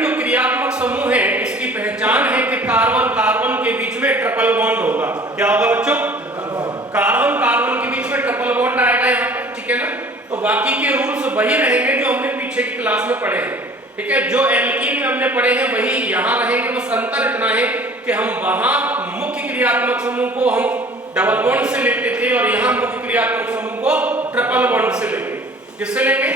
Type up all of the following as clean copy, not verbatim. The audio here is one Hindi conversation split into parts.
एल्काइन जो क्रियात्मक समूह है इसकी पहचान है कि कार्बन कार्बन के बीच में ट्रिपल बॉन्ड होगा। क्या होगा बच्चों? कार्बन कार्बन के बीच में ट्रिपल बॉन्ड आएगा यहाँ पे, ठीक है ना। तो बाकी के रूल्स वही रहेंगे जो हमने पीछे की क्लास में पढ़े हैं, ठीक है। जो एल्कीन में हमने पढ़े हैं वही यहाँ रहेंगे, बस अंतर इतना है कि हम वहां मुख्य क्रियात्मक समूह को हम डबल बॉन्ड से लेते थे और यहाँ मुख्य क्रियात्मक समूह को ट्रिपल बॉन्ड से लेंगे। किससे लेंगे?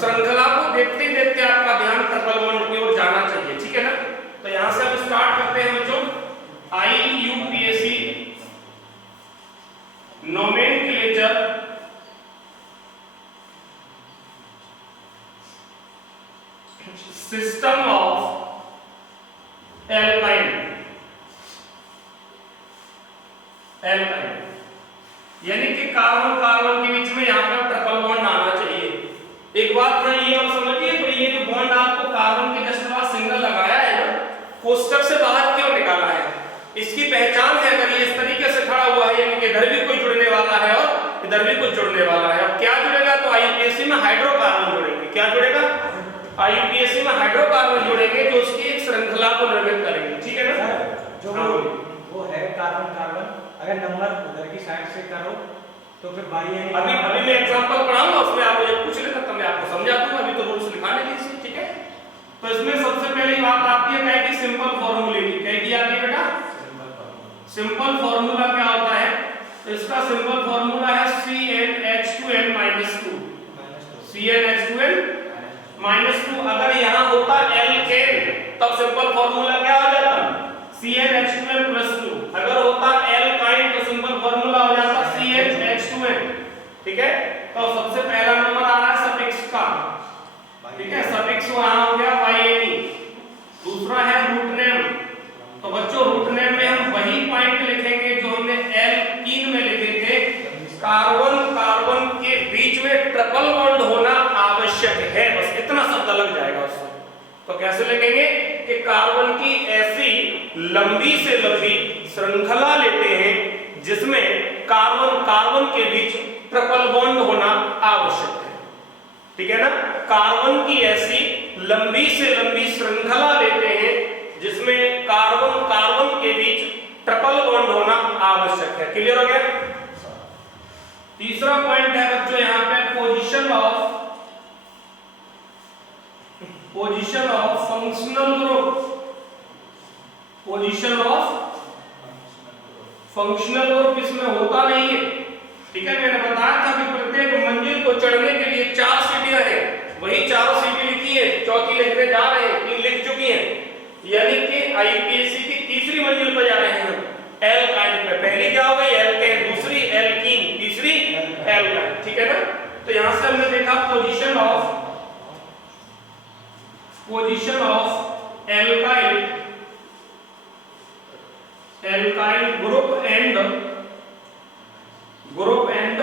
श्रृंखला को देखते देखते आपका ध्यान ट्रिपल बॉन्ड की ओर जाना चाहिए, ठीक है ना। तो यहां से हम स्टार्ट करते हैं बच्चों। IUPAC nomenclature system of alkyne. Alkyne यानी कि कार्बन कार्बन के बीच में यहाँ पे ट्रिपल बॉन्ड आना चाहिए। एक बात है ये आप समझिए, तो ये जो बॉन्ड आपको कार्बन के जस्ट बाद सिंगल लगाया है ना, कोष्टक से बाहर क्यों निकाला है? इसकी पहचान है, अगर ये इस तरीके से खड़ा हुआ है यानी कि इधर भी कोई जुड़ने वाला है और इधर भी कुछ जुड़ने वाला है। अब क्या जुड़ेगा? तो IUPAC में हाइड्रोकार्बन जुड़ेंगे। क्या जुड़ेगा? IUPAC में हाइड्रोकार्बन जुड़ेंगे जो उसकी एक श्रृंखला को निर्मित करेंगे, ठीक है ना। जो वो है कार्बन कार्बन, अगर नंबर उधर की साइड से करो तो फिर बारी है। अभी मैं एग्जांपल पढ़ाऊंगा, उसमें आप मुझे पूछ लेना तब मैं आपको समझा दूंगा। अभी तो रूल्स लिखाने दीजिए, ठीक है। तो इसमें सबसे पहली बात आती है क्या कि सिंपल फॉर्मूले की। क्या की आती है बेटा? सिंपल फॉर्मूला क्या होता है? तो इसका सिंपल फॉर्मूला है CnH2n -2। CnH2n -2। अगर यहाँ होता एल्केन तब सिंपल फॉर्मूला क्या हो जाता? CnH2n +2। अगर होता एल्काइन तो सिंपल फॉर्मूला हो जाता CnH2n, ठीक है। तो सबसे पहला नंबर आ रहा है सफिक्स का, ठीक है। सफिक्स वहां हो गया YNE। दूसरा है रूट नेम। तो बच्चों रूट नेम में हम वही पॉइंट लिखेंगे जो हमने एल्कीन में लिखे थे। कार्बन कार्बन के बीच में ट्रिपल बॉन्ड होना आवश्यक है, बस इतना शब्द लग जाएगा उससे। तो कैसे लिखेंगे कि कार्बन की ऐसी लंबी से लंबी श्रृंखला लेते हैं जिसमें कार्बन कार्बन के बीच ट्रिपल बॉन्ड होना आवश्यक है, ठीक है ना। कार्बन की ऐसी लंबी से लंबी श्रृंखला लेते हैं जिसमें कार्बन कार्बन के बीच ट्रिपल बॉन्ड होना आवश्यक है। क्लियर हो गया? तीसरा पॉइंट है बच्चों यहाँ पे position of functional group. Position of functional group इसमें होता नहीं है, ठीक है। मैंने बताया था कि प्रत्येक मंजिल को चढ़ने के लिए 4 सीढ़ियां हैं, वही चारों सीढ़ी लिखी है, चौथी लिखने जा रहे हैं, 3 लिख चुकी हैं, यानी कि IUPAC की तीसरी मंजिल पर जा रहे हैं हम। एल्काइन पे पहली क्या हो गई? एल्केन, दूसरी एल्कीन, तीसरी एल्काइन, ठीक है ना। तो यहां से हमने देखा position of alkyl group and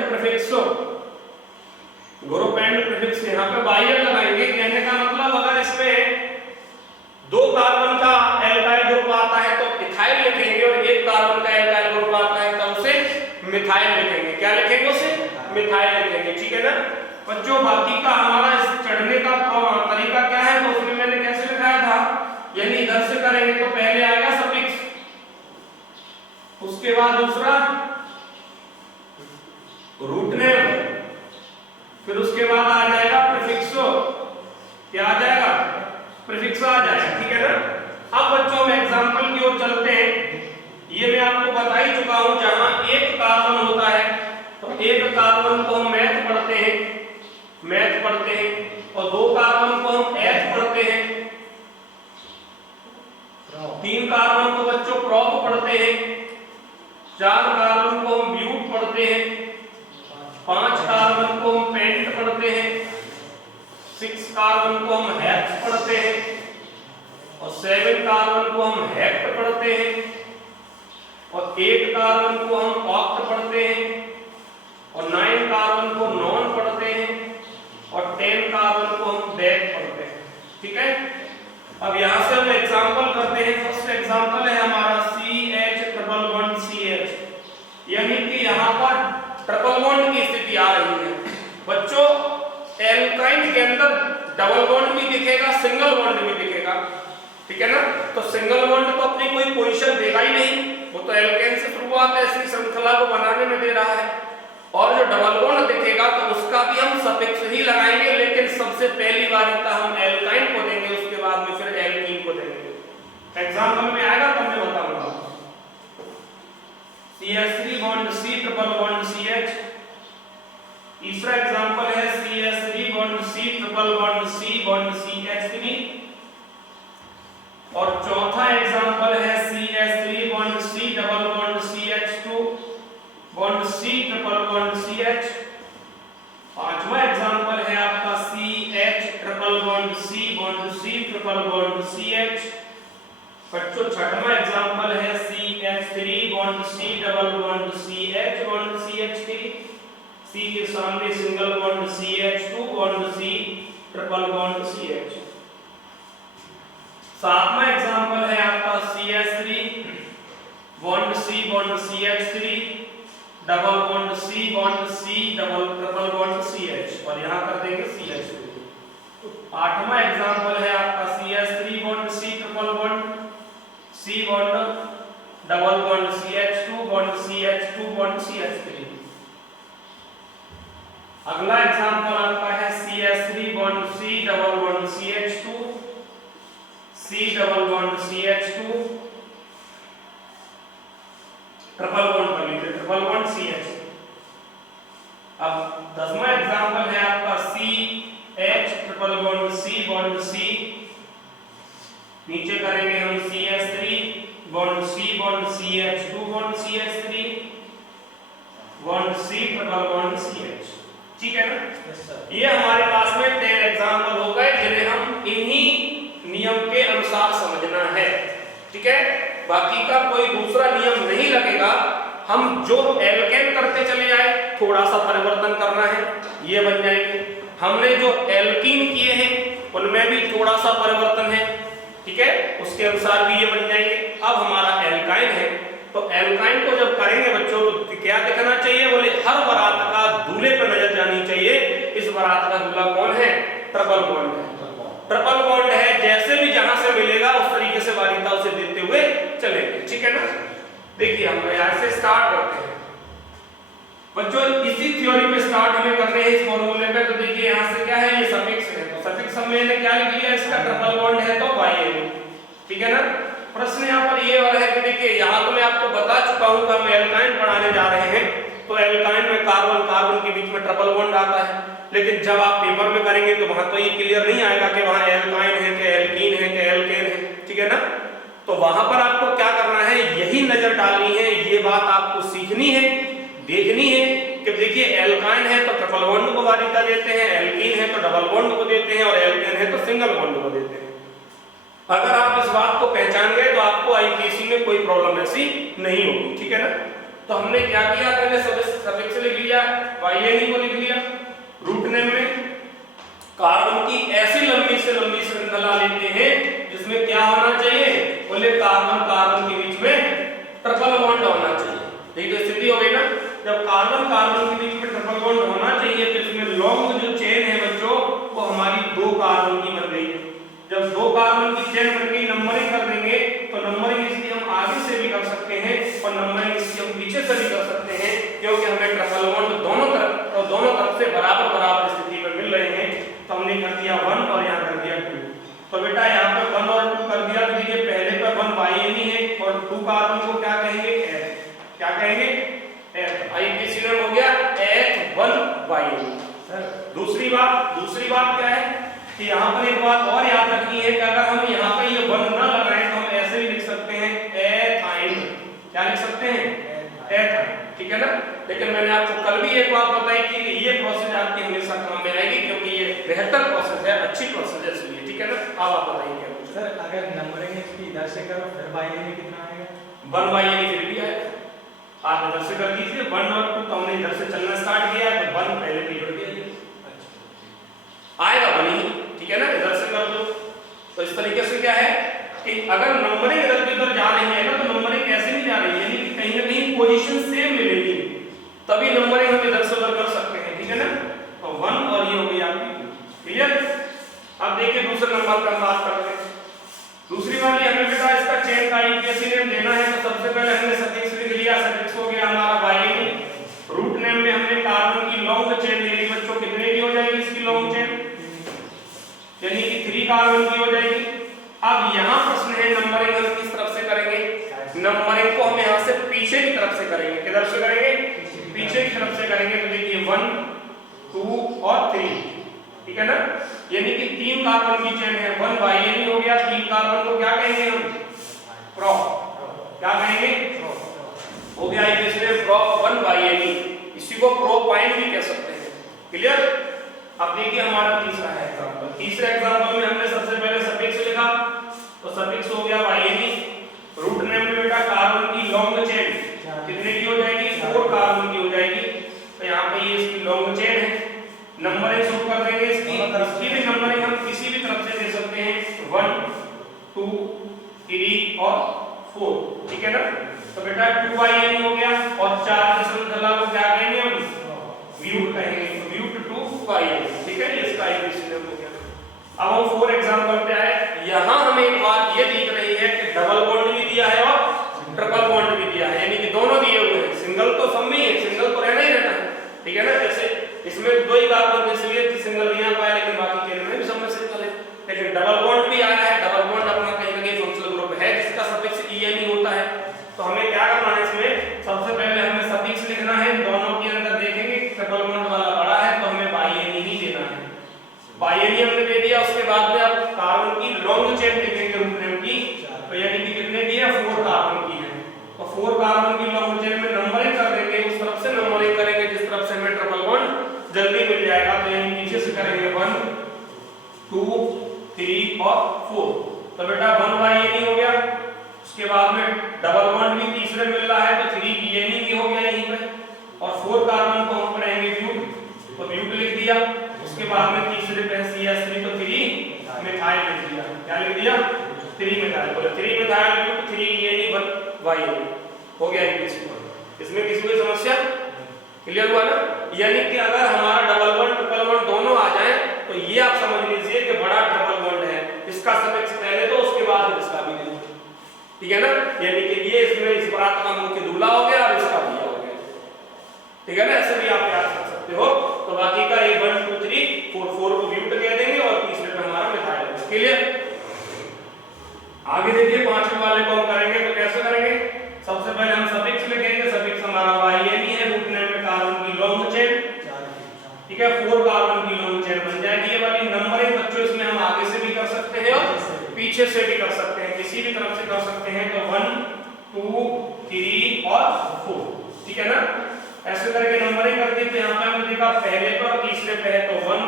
prefix यहाँ पे बाइयर लगाएंगे। कहने का मतलब अगर इसमें 2 कार्बन का एल्काइल ग्रुप आता है तो इथाइल लिखेंगे और 1 कार्बन का एल्काइल ग्रुप आता है तो उसे मिथाइल लिखेंगे। क्या लिखेंगे? उसे मिथाइल लिखेंगे, ठीक है ना। बच्चों बाकी का हमारा इस चढ़ने का तरीका क्या है? तो उसमें मैंने कैसे लिखाया था, यानी इधर से करेंगे तो पहले आएगा सफिक्स, उसके बाद दूसरा रूट नेम, फिर उसके बाद आ जाएगा प्रीफिक्सो। क्या आ जाएगा? प्रीफिक्स आ जाएगा, ठीक है ना। अब बच्चों में एग्जांपल की ओर चलते हैं। ये मैं आपको बता ही चुका हूं, जहां 1 कार्बन होता है तो 1 कार्बन को हम मैथ पढ़ते हैं और 2 कार्बन को हम एथ पढ़ते हैं, 3 कार्बन को बच्चों प्रोप पढ़ते हैं, 4 कार्बन को हम ब्यूट पढ़ते हैं, 5 कार्बन को हम पेंट पढ़ते हैं, 6 कार्बन को हम हेक्स पढ़ते हैं और 7 कार्बन को हम हेक्ट पढ़ते हैं और 8 कार्बन को हम ऑक्ट पढ़ते हैं और 9 कार्बन को नॉन पढ़ते हैं और 10 कार्बन को हम डेक पढ़ते हैं, ठीक है। अब यहां से हम एग्जांपल करते हैं। फर्स्ट एग्जांपल है हमारा CH+1CH, यानी कि यहां पर ट्रिपल बॉन्ड की स्थिति आ रही है। बच्चों एल्काइन एल्केन के अंदर डबल बॉन्ड भी दिखेगा, सिंगल बॉन्ड भी दिखेगा, ठीक है ना। तो सिंगल बॉन्ड तो अपनी कोई पोजीशन देगा ही नहीं, वो तो एल्केन से शुरुआत है, इसी श्रृंखला को बनाने में दे रहा है। और जो डबल बॉन्ड दिखेगा तो उसका भी हम सफिक्स ही लगाएंगे, लेकिन सबसे पहली बारीता हम एल्काइन को देंगे, उसके बाद में फिर एल्कीन को देंगे। एग्जांपल में आएगा तब मैं बताऊंगा। CH3 bond C triple bond CH। तीसरा एग्जांपल है CH3 bond C triple bond C bond CH3। और चौथा एग्जांपल है CH3 bond C double bond CH2 bond C triple bond CH। पांचवा एग्जांपल है आपका CH triple bond C bond C triple bond CH। बच्चों छठवां एग्जांपल है CH3 bond C double bond CH bond CH3। C के सामने single bond CH2 bond C triple bond CH। सातवां एग्जांपल है आपका CH3 bond C bond CH3 double bond C bond C double triple bond CH, और यहां कर देंगे CH2। आठवां एग्जांपल है आपका CH3 bond C triple bond C bond double bond CH2 bond CH2 bond CH3। अगला एग्जांपल आपका है CH3 bond C double bond CH2 C double bond CH2 triple bond कर लीजिए, ट्रिपल बॉन्ड CH। अब 10वां एग्जांपल है आपका CH triple bond C bond C। नीचे करेंगे हम CH3 bond C bond CH2 bond CH3 bond C triple bond CH, ठीक है ना। Yes sir. ये हमारे पास में 10 एग्जांपल हो गए जिन्हें हम इन्हीं नियम के अनुसार समझना है, ठीक है। बाकी का कोई दूसरा नियम नहीं लगेगा, हम जो एल्केन करते चले जाए, थोड़ा सा परिवर्तन करना है, ये बन जाएंगे। हमने जो एल्कीन किए हैं उनमें भी थोड़ा सा परिवर्तन है, ठीक है, उसके अनुसार भी ये बन जाएंगे। अब हमारा एल्काइन है, तो एल्काइन को जब करेंगे बच्चों तो क्या दिखना चाहिए, बोले हर बारात का दूल्हे पर नजर जानी चाहिए। इस बारात का दूल्हा कौन है, ट्रिपल बॉन्ड है, ट्रिपल बॉन्ड है। जैसे भी जहां से मिलेगा उस तरीके से बारीता उसे देते हुए चलेंगे, ठीक है ना। देखिए हम यहां से स्टार्ट करते हैं बच्चों, इसी थ्योरी पे स्टार्ट हमें करने हैं इस फॉर्मूले पे। तो देखिए यहां से क्या है, ये सफिक्स है, तो सफिक्स हमने क्या लिख लिया, इसका ट्रिपल बॉन्ड है तो YN, ठीक है ना। प्रश्न यहाँ पर ये और है कि देखिए यहाँ तो मैं आपको बता चुका हूँ कि हम एल्काइन पढ़ाने जा रहे हैं, तो एल्काइन में कार्बन कार्बन के बीच में ट्रिपल बॉन्ड आता है। लेकिन जब आप पेपर में करेंगे तो वहां तो ये क्लियर नहीं आएगा कि वहां एल्काइन है कि एल्कीन है कि एल्केन है, ठीक है ना। तो वहां पर आपको क्या करना है, यही नजर डालनी है, ये बात आपको सीखनी है, देखनी है कि देखिए एल्काइन है तो ट्रिपल बॉन्ड को बारीता देते हैं, एल्कीन है तो डबल बॉन्ड को देते हैं, और एल्केन है तो सिंगल बॉन्ड को देते हैं। अगर आप इस बात को पहचान गए तो आपको आईपीसी में कोई प्रॉब्लम ऐसी नहीं होगी, ठीक है ना। तो हमने क्या किया, पहले सफिक्स लिख लिया, YN को लिख लिया। रूट नेम में कार्बन की ऐसी लंबी से लंबी श्रृंखला लेते हैं जिसमें क्या होना चाहिए, बोले कार्बन कार्बन के बीच में ट्रिपल बॉन्ड होना चाहिए। यही तो स्थिति हो गई ना, जब कार्बन कार्बन के बीच में ट्रिपल बॉन्ड होना चाहिए तो इसमें लॉन्ग जो चेन है बच्चों वो हमारी 2 कार्बन की बन गई है। जब 2 कार्बन की चेन बन गई, नंबरिंग कर देंगे तो नंबरिंग इसकी हम आगे से भी कर सकते हैं और नंबरिंग इसकी हम पीछे से भी कर सकते हैं, क्योंकि हमें ट्रिपल बॉन्ड दोनों तरफ से बराबर बराबर स्थिति पर मिल रहे हैं। तो हमने कर दिया 1 और यहाँ कर दिया 2। तो बेटा यहाँ पे 1 और 2 कर दिया, तो देखिए पहले पे 1 YN है और 2 कार्बन को क्या कहेंगे, F, क्या कहेंगे, F। आईपीसी में हो गया F1YN। दूसरी बात क्या है कि यहाँ पर एक बात और याद रखनी है कि अगर हम यहाँ पे ये 1 ना लगाएं तो हम ऐसे भी लिख सकते हैं एथाइन। क्या लिख सकते हैं, एथाइन, ठीक है ना। लेकिन मैंने आपको कल भी एक बात बताई कि ये प्रोसेस आपकी हमेशा काम में आएगी, क्योंकि ये बेहतर प्रोसेस है, अच्छी प्रोसेस है, इसलिए, ठीक है ना। अब आप बताइए क्या सर, अगर नंबरिंग इसकी इधर से करो फिर YN कितना आएगा, 1 YN फिर भी आएगा। आप इधर से कर दीजिए 1 और 2, तो हमने इधर से चलना स्टार्ट किया तो 1 पहले भी जुड़ गया, आएगा 1 ही, ठीक है ना। इधर से कर दो तो इस तरीके से क्या है कि अगर नंबरिंग इधर की उधर जा रही है ना तो नंबरिंग कैसे नहीं जा रही है, यानी कि कहीं ना कहीं पोजीशन सेम मिलेगी, तभी नंबरिंग हम इधर से उधर कर सकते हैं, ठीक है ना। तो 1 और ये हो गई आपकी 2। क्लियर? अब देखिए दूसरे नंबर पर बात करते हैं। दूसरी वाली हमें बेटा इसका चेन का आईपीएससी नेम देना है, तो सबसे पहले हमने सफिक्स लिख लिया। सफिक्स हो गया हमारा बाइनरी। रूट नेम में हमने कार्बन की लॉन्ग चेन ले ली बच्चों। कितने की हो जाएगी इसकी लॉन्ग चेन? यानी कि 3 कार्बन की हो जाएगी। अब यहाँ प्रश्न है नंबरिंग हम किस तरफ से करेंगे? नंबरिंग को हम यहाँ से पीछे की तरफ से करेंगे। किधर से करेंगे? पीछे की तरफ से करेंगे। तो देखिए 1 2 और 3, ठीक है ना? यानी कि 3 कार्बन की चेन है। 1 बाइनरी हो गया। 3 कार्बन को क्या कहेंगे हम? प्रोप। क्या कहेंगे? हो गया इसलिए प्रोप 1 बाइनरी। इसी को प्रोपाइन भी कह सकते हैं। क्लियर? अब देखिए हमारा तीसरा है एग्जांपल। तीसरे एग्जांपल में हमने सबसे पहले सफिक्स लिखा, तो सफिक्स हो गया बाइनरी। रूट नेम में बेटा कार्बन की लॉन्ग चेन कितने की हो जाएगी? 4 कार्बन की हो जाएगी। तो यहाँ पे ये इसकी लॉन्ग चेन है। नंबरिंग शुरू कर देंगे इसकी भी नंबरिंग हम किसी भी तरफ से दे सकते हैं। 1 2 3 और 4, ठीक है ना? तो बेटा 2 बाइनरी हो गया और 4 की श्रृंखला को क्या कहेंगे हम? व्यूट कहेंगे। तो व्यूट 2 बाइनरी, ठीक है? इसका आईपीएससी नेम हो गया। अब हम 4 एग्जांपल पे आए। यहाँ हमें एक बात ये दिख रही है कि डबल बॉन्ड भी दिया है और ट्रिपल बॉन्ड भी दिया है, यानी कि दोनों दिए हुए हैं। सिंगल तो सब में ही है, सिंगल तो रहना ही रहना है, ठीक है ना? जैसे इसमें 2 ही कार्बन इसलिए सिंगल नहीं आ पाया, लेकिन बाकी के में भी सब में सिंगल है। लेकिन डबल बॉन्ड भी आया है। डबल बॉन्ड अपना कहीं ना कहीं फंक्शनल ग्रुप है जिसका सफिक्स en ही होता है। तो हमें क्या करना है इसमें? सबसे पहले हमें सफिक्स लिखना है। दोनों के अंदर देखेंगे ट्रिपल बॉन्ड वाला बड़ा है तो हमें बाइनरी ही देना है। बाइनरी हमने दे दिया। उसके बाद में अब कार्बन की लॉन्ग चेन लिखेंगे रूट नेम की। तो यानी कि कितने की है? 4 कार्बन की है। तो 4 कार्बन की लॉन्ग चेन में नंबरिंग कर देंगे। उस तरफ से नंबरिंग करेंगे जिस तरफ से हमें ट्रिपल बॉन्ड जल्दी मिल जाएगा। तो यानी नीचे से करेंगे 1 2 3 और 4। तो बेटा 1 बाइनरी हो गया। उसके बाद में डबल बॉन्ड भी तीसरे मिल रहा है तो 3 बीएनई भी हो गया यहीं पे। और 4 कार्बन को हम पढ़ेंगे ब्यूट, तो ब्यूट लिख दिया। उसके बाद में तीसरे पे CH3 तो 3 मिथाइल लिख दिया। क्या लिख दिया? 3 मिथाइल। बोले 3 मिथाइल ब्यूट 3 बीएनई 1 बाइनरी हो गया। इसमें किसी कोई समस्या? क्लियर हुआ ना? यानी कि अगर हमारा डबल बॉन्ड ट्रिपल बॉन्ड दोनों आ जाए तो ये आप समझ लीजिए कि बड़ा ट्रिपल बॉन्ड है। इसका सफिक्स पहले तो उसके बाद इसका भी दे, ठीक है ना? यानी कि ये इसमें इस बारात का मुख्य दूल्हा हो गया और इसका भी हो गया, ठीक है ना? ऐसे भी आप याद कर सकते हो। तो बाकी का ये 1 2 3 4 4 को ब्यूट कह देंगे और तीसरे पे हमारा मिथाइल है। क्लियर? आगे देखिए 5वें वाले को हम करेंगे तो कैसे करेंगे? सबसे पहले हम सफिक्स लिखेंगे। सफिक्स हमारा बाइनरी है। रूट नेम में कार्बन की लॉन्ग चेन, ठीक है? 4 कार्बन की लॉन्ग चेन बन जाएगी ये वाली। नंबरिंग बच्चों इसमें हम आगे से भी कर सकते हैं और पीछे से भी कर सकते हैं, किसी भी तरफ से कर सकते हैं। तो 1 2 3 और 4, ठीक है ना? ऐसे करके नंबरिंग कर दी। तो यहाँ पे हमने देखा पहले पर और तीसरे पे है तो 1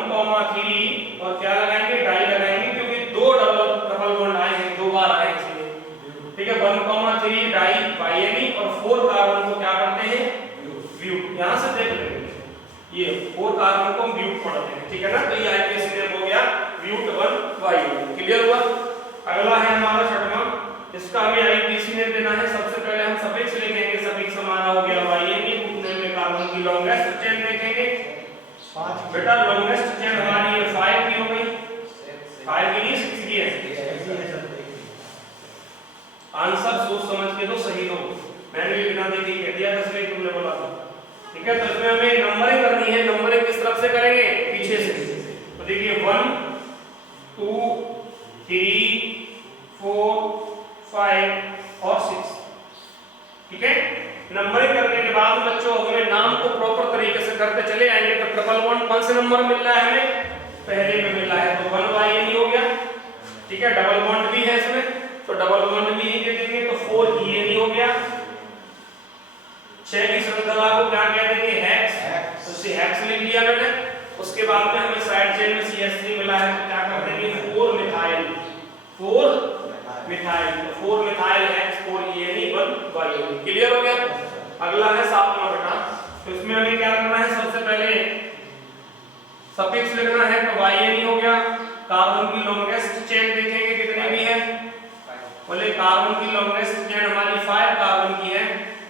3 और क्या लगाएंगे? डाई लगाएंगे, क्योंकि 2 डबल बॉन्ड आए हैं, 2 बार आए हैं, ठीक है? 1 3 डाई बाइनरी और 4 कार्बन को क्या करते हैं? ब्यूट। यहाँ से देख लेंगे ये 4 कार्बन को हम ब्यूट पढ़ते हैं, ठीक है ना? तो ये आईपीएससी नेम हो गया ब्यूट 1 बाइनरी। क्लियर हुआ? अगला है हमारा 6वां। इसका हमें आईपीएससी नेम देना है। सबसे पहले हम सफिक्स लिखेंगे। सफिक्स हमारा हो गया बाइनरी। रूट नेम में कार्बन की लॉन्गेस्ट चेन देखेंगे। बेटा लॉन्गेस्ट चेन हमारी ये 5 की हो गई। 5 की नहीं 6 की है। आंसर सोच समझ के तो सही दो। मैंने भी बिना देखे कह दिया था, इसलिए तुमने बोला था, ठीक है? तो इसमें हमें नंबरिंग करनी है। नंबरिंग किस तरफ से करेंगे? पीछे से। तो देखिए 1 2 3 4 5 और 6, ठीक है? नंबरिंग करने के बाद बच्चों हमें नाम को प्रॉपर तरीके से करते चले आएंगे। तो ट्रिपल बॉन्ड कौन से नंबर मिल रहा है हमें? पहले में मिल रहा है तो 1 बाइनरी हो गया, ठीक है? डबल बॉन्ड भी है इसमें तो डबल बॉन्ड भी ही दे देंगे। तो 4 ENE हो गया। 6 की श्रृंखला को क्या कह देंगे? हेक्स। तो इसे हेक्स लिख लिया मैंने। उसके बाद में हमें साइड चेन में CH3 मिला है तो क्या कर देंगे? 4 मिथाइल। 4 मिथाइल तो 4 methyl hex 4 ENE 1 binary. Clear हो गया? अगला है 7वां बेटा। तो इसमें हमें क्या करना है? सबसे पहले सफिक्स लिखना है। तो बाइनरी हो गया। कार्बन की लॉन्गेस्ट चेन देखेंगे कितने की है? बोले कार्बन की लॉन्गेस्ट चेन हमारी 5 कार्बन की है।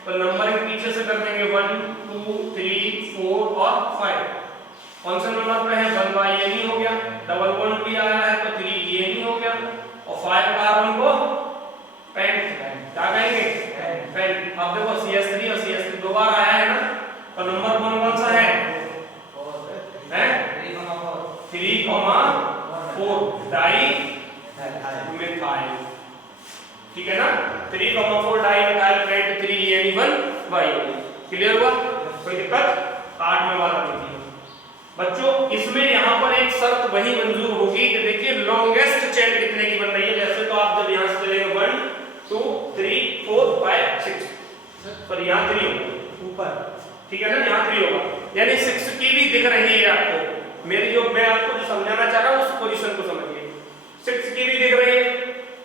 तो नंबरिंग पीछे से कर देंगे 1 2 3 4 और 5। कौन से नंबर पे है? 1 बाइनरी हो गया। डबल बॉन्ड भी आया है तो 3 ENE हो गया, और 5 कार्बन को पेंट क्या कहेंगे, पेंट। अब देखो CH3 और CH3 दो बार आया है ना, तो नंबर कौन सा है, 3,4 डाई मिथाइल, ठीक है ना, 3,4 di methyl paint 3 ENE1 YOD। Clear हुआ, कोई दिक्कत, काट में वाला देखिए बच्चों। इसमें यहाँ पर एक शर्त वही मंजूर होगी कि देखिए लॉन्गेस्ट चेन कितने की बन रही है। जैसे तो आप जब यहाँ से चलेंगे 1 2 3 4 5 6, पर यहाँ 3 होगा ऊपर, ठीक है ना, यहाँ 3 होगा, यानी 6 की भी दिख रही है आपको। मेरी जो मैं आपको जो समझाना चाह रहा हूँ उस पोजीशन को समझिए, 6 की भी दिख रही है,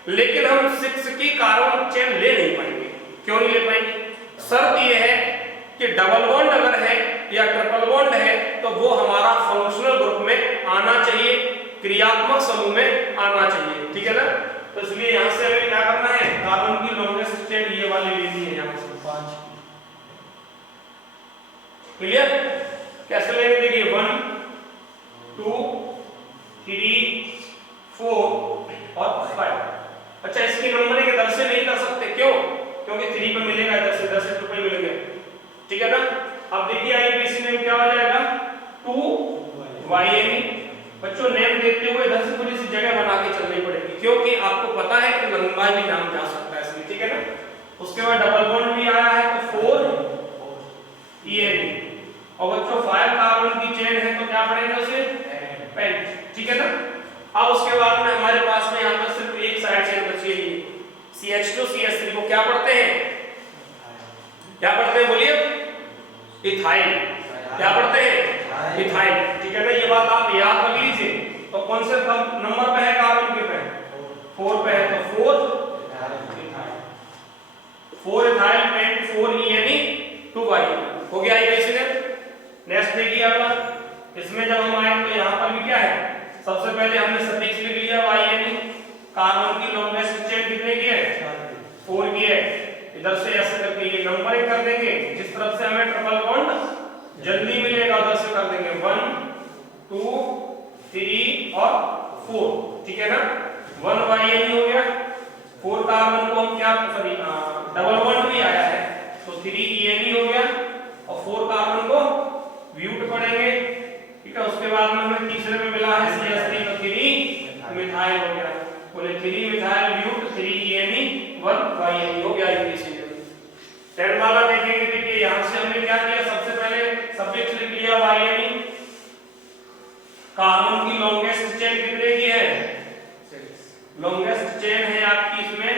लेकिन हम 6 की कार्बन चेन ले नहीं पाएंगे। क्यों नहीं ले पाएंगे, शर्त यह है कि डबल बॉन्ड अगर है या ट्रिपल बॉन्ड है तो वो हमारा फंक्शनल ग्रुप में आना चाहिए, क्रियात्मक समूह में आना चाहिए, ठीक है ना। तो इसलिए यहां से हमें क्या करना है, कार्बन की लॉन्गेस्ट चेन ये वाली लेनी है, यहां से 5। क्लियर, कैसे लेंगे, देखिए 1 2 3 4 और 5। अच्छा, इसकी नंबरिंग इधर से नहीं कर सकते, क्यों, क्योंकि 3 पे मिलेगा, इधर से 2 पे मिलेंगे, ठीक है ना। अब देखिए आईपीसी नेम क्या हो जाएगा, 2 YNE। बच्चों नेम देते हुए इधर से थोड़ी सी जगह बना के चलनी पड़ेगी, क्योंकि आपको पता है कि लंबाई भी नाम जा सकता है इसमें, ठीक है ना। उसके बाद डबल बॉन्ड भी आया है तो 4 ENE, और बच्चों 5 कार्बन की चेन है तो क्या पड़ेगा उसे, पेंट, ठीक है ना। अब उसके बाद में हमारे पास में यहाँ पर सिर्फ एक साइड चेन बची है, CH2 CH3 को क्या पढ़ते हैं, क्या पढ़ते हैं बोलिए, इथाइल, क्या पढ़ते हैं, इथाइल, ठीक है ना। ये बात आप याद रख लीजिए। तो कौन से नंबर पे है कार्बन के पे, 4 पे है, तो 4 इथाइल पेंट 4 ENE 2 YNE हो गया। नेक्स्ट देखिए अगला, इसमें जब हम आए तो यहाँ पर भी क्या है, सबसे पहले हमने सफिक्स लिख लिया YNE। कार्बन की लॉन्गेस्ट चेन कितने की है, 4 की है। इधर से ऐसे करके ये नंबरिंग कर देंगे, जिस तरफ से हमें ट्रिपल बॉन्ड जल्दी मिलेगा उधर से कर देंगे 1 2 3 और 4, ठीक है ना। 1 YNE हो गया, 4 कार्बन को हम क्या, सॉरी डबल बॉन्ड भी आया है तो 3 ENE हो गया, और 4 कार्बन को ब्यूट पढ़ेंगे, ठीक है। उसके बाद में हमें तीसरे में मिला है CH3 तो 3 मिथाइल हो गया, बोले 3 मिथाइल ब्यूट 3 ENE 1 YNE हो गया। टेन वाला देखेंगे, देखिए यहां से हमने क्या किया, सबसे पहले सफिक्स लिख लिया YNE। कार्बन की लॉन्गेस्ट चेन कितने की है, लॉन्गेस्ट चेन है आपकी इसमें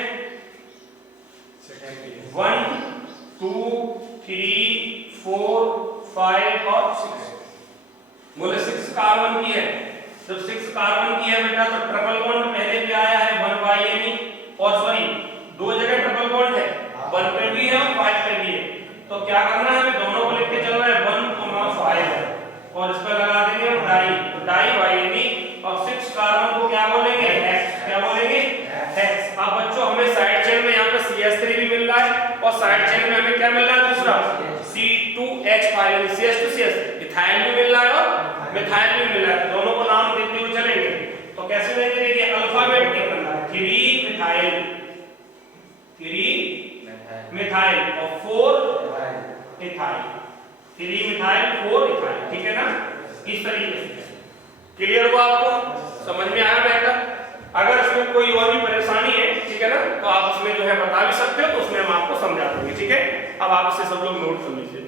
1 2 3 4 5 और 6, बोले 6 कार्बन की है। जब 6 कार्बन की है बेटा तो ट्रिपल बॉन्ड पहले भी आया है 1 YNE, और सॉरी 2 जगह ट्रिपल बॉन्ड है, 1 पे भी है और 5 पे भी है। तो क्या करना है, हमें दोनों को लिख के चलना है 1 5, और इस पर लगा देंगे हम डाई, तो डाई YNE, और 6 कार्बन को क्या बोलेंगे, हेक्स, क्या बोलेंगे, हेक्स। अब बच्चों हमें साइड चेन में यहाँ पे CH3 भी मिल रहा है, और साइड चेन में हमें क्या मिल रहा है, दूसरा C2H5 CH2 CH3 इथाइल भी मिल रहा है और मिथाइल भी मिल रहा है, दोनों को नाम देते हुए चलेंगे। तो कैसे लेंगे, देखिए अल्फाबेट क्या करना है, 3 मिथाइल और 4 इथाइल, 3 मिथाइल 4 इथाइल, ठीक है ना, इस तरीके से। क्लियर हुआ, आपको समझ में आया बेटा। अगर इसमें कोई और भी परेशानी है, ठीक है ना, तो आप उसमें जो है बता भी सकते हो, तो उसमें हम आपको समझा देंगे, ठीक है। अब आप इसे सब लोग नोट कर लीजिए।